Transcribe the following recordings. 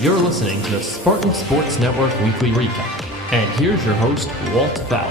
You're listening to the Spartan Sports Network Weekly Recap. And here's your host, Walt Fowler.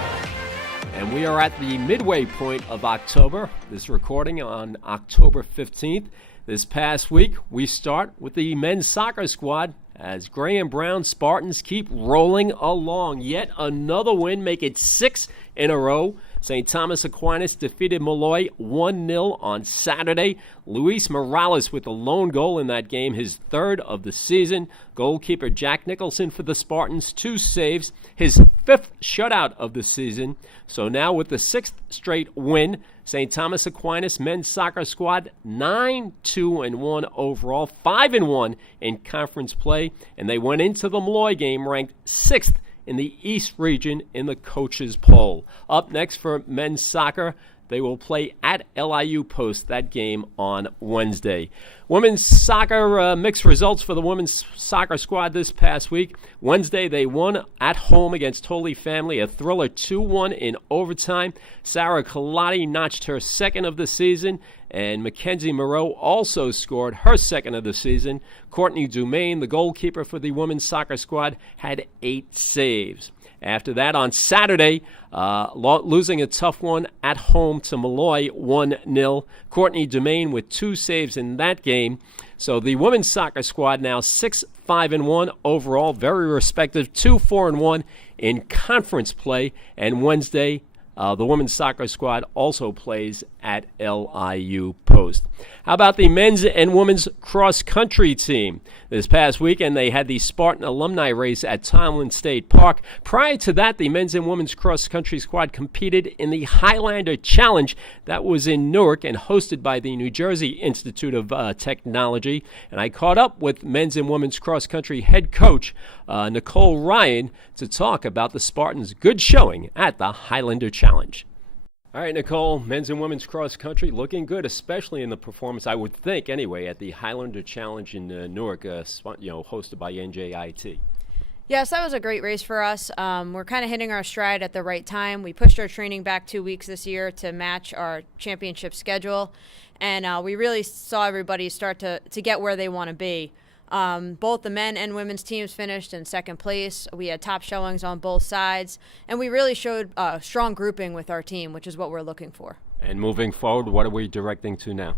And we are at the midway point of October. This recording on October 15th. This past week, we start with the men's soccer squad as Gray and Brown Spartans keep rolling along. Yet another win, make it 6 in a row. St. Thomas Aquinas defeated Malloy 1-0 on Saturday. Luis Morales with the lone goal in that game, his third of the season. Goalkeeper Jack Nicholson for the Spartans, 2 saves, his 5th shutout of the season. So now with the 6th straight win, St. Thomas Aquinas men's soccer squad 9-2-1 overall, 5-1 in conference play, and they went into the Malloy game ranked 6th in the East region in the coaches poll. Up next for men's soccer, they will play at LIU Post, that game on Wednesday. Women's soccer mixed results for the women's soccer squad this past week. Wednesday, they won at home against Holy Family, a thriller 2-1 in overtime. Sarah Colati notched her second of the season, and Mackenzie Moreau also scored her second of the season. Courtney Dumaine, the goalkeeper for the women's soccer squad, had 8 saves. After that, on Saturday, losing a tough one at home to Malloy 1-0. Courtney Dumaine with 2 saves in that game. So the women's soccer squad now 6-5-1 overall, very respective, 2-4-1 in conference play. And Wednesday, the women's soccer squad also plays at LIU Post. How about the men's and women's cross-country team? This past weekend, they had the Spartan alumni race at Tomlin State Park. Prior to that, the men's and women's cross-country squad competed in the Highlander Challenge that was in Newark and hosted by the New Jersey Institute of Technology. And I caught up with men's and women's cross-country head coach Nicole Ryan to talk about the Spartans' good showing at the Highlander Challenge. All right, Nicole, men's and women's cross-country looking good, especially in the performance, I would think, anyway, at the Highlander Challenge in Newark, hosted by NJIT. Yes, that was a great race for us. We're kind of hitting our stride at the right time. We pushed our training back 2 weeks this year to match our championship schedule, and we really saw everybody start to get where they want to be. Both the men and women's teams finished in second place. We had top showings on both sides, and we really showed strong grouping with our team, which is what we're looking for. And moving forward, what are we directing to now?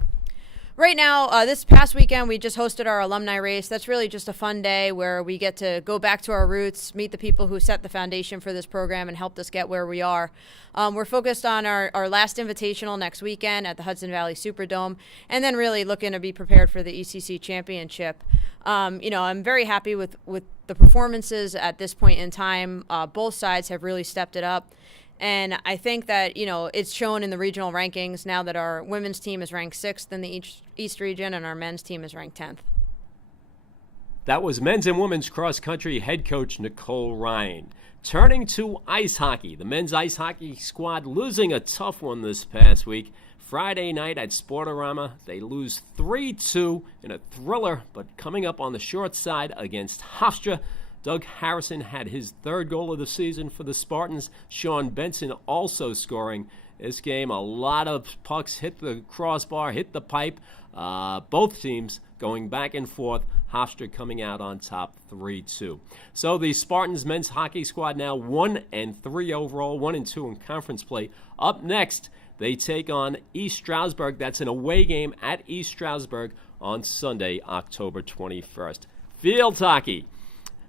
Right now, this past weekend, we just hosted our alumni race. That's really just a fun day where we get to go back to our roots, meet the people who set the foundation for this program and helped us get where we are. We're focused on our last invitational next weekend at the Hudson Valley Superdome, and then really looking to be prepared for the ECC Championship. I'm very happy with the performances at this point in time. Both sides have really stepped it up. And I think that, it's shown in the regional rankings now that our women's team is ranked 6th in the East region and our men's team is ranked 10th. That was men's and women's cross-country head coach Nicole Ryan. Turning to ice hockey, the men's ice hockey squad losing a tough one this past week. Friday night at Sportorama, they lose 3-2 in a thriller, but coming up on the short side against Hofstra. Doug Harrison had his 3rd goal of the season for the Spartans. Sean Benson also scoring. This game, a lot of pucks hit the crossbar, hit the pipe. Both teams going back and forth. Hofstra coming out on top 3-2. So the Spartans men's hockey squad now 1-3 overall, 1-2 in conference play. Up next, they take on East Stroudsburg. That's an away game at East Stroudsburg on Sunday, October 21st. Field hockey.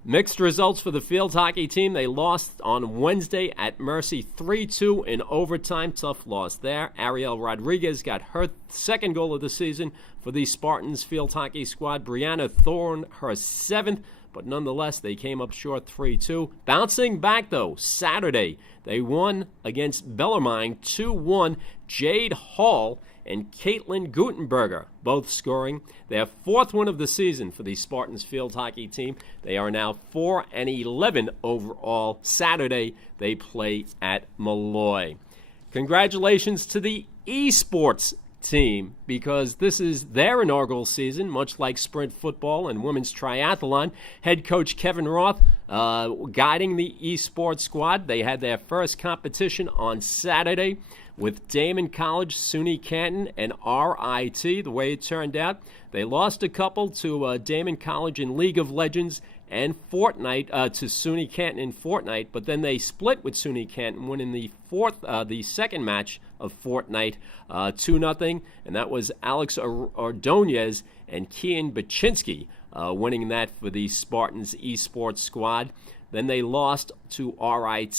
Mixed results for the field hockey team. They lost on Wednesday at Mercy 3-2 in overtime. Tough loss there. Ariel Rodriguez got her 2nd goal of the season for the Spartans field hockey squad. Brianna Thorne, her 7th, but nonetheless, they came up short 3-2. Bouncing back, though, Saturday, they won against Bellarmine 2-1. Jade Hall and Caitlin Gutenberger both scoring their 4th win of the season for the Spartans field hockey team. They are now 4-11 overall. Saturday, they play at Malloy. Congratulations to the esports team, because this is their inaugural season, much like sprint football and women's triathlon. Head coach Kevin Roth guiding the esports squad. They had their first competition on Saturday with Damon College, SUNY Canton, and RIT. The way it turned out, they lost a couple to Damon College in League of Legends and Fortnite to SUNY Canton in Fortnite, but then they split with SUNY Canton, winning the second match of Fortnite 2-0, and that was Alex Ordonez and Kian Baczynski winning that for the Spartans esports squad. Then they lost to RIT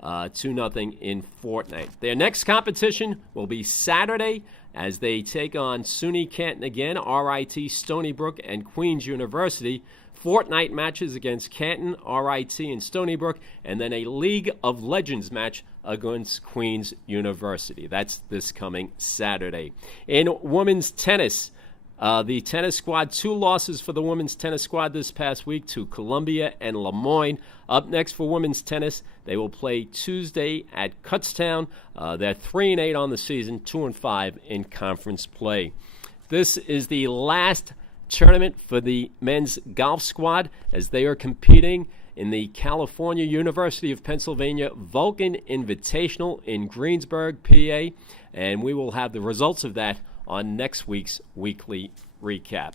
2-0 in Fortnite. Their next competition will be Saturday as they take on SUNY Canton again, RIT, Stony Brook, and Queen's University. Fortnite matches against Canton, RIT, and Stony Brook, and then a League of Legends match against Queen's University. That's this coming Saturday. In women's tennis, the tennis squad, 2 losses for the women's tennis squad this past week to Columbia and Lemoyne. Up next for women's tennis, they will play Tuesday at Kutztown. They're 3-8 on the season, 2-5 in conference play. This is the last tournament for the men's golf squad as they are competing in the California University of Pennsylvania Vulcan Invitational in Greensburg, PA, and we will have the results of that on next week's weekly recap.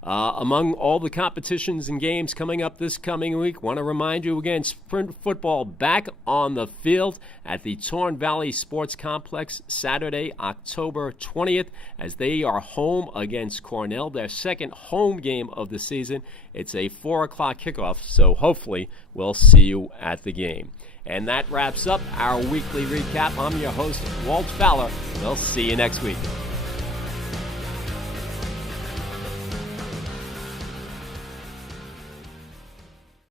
Among all the competitions and games coming up this coming week, want to remind you again, sprint football back on the field at the Torn Valley Sports Complex Saturday, October 20th, as they are home against Cornell, their second home game of the season. It's a 4 o'clock kickoff, so hopefully we'll see you at the game. And that wraps up our weekly recap. I'm your host, Walt Fowler. We'll see you next week.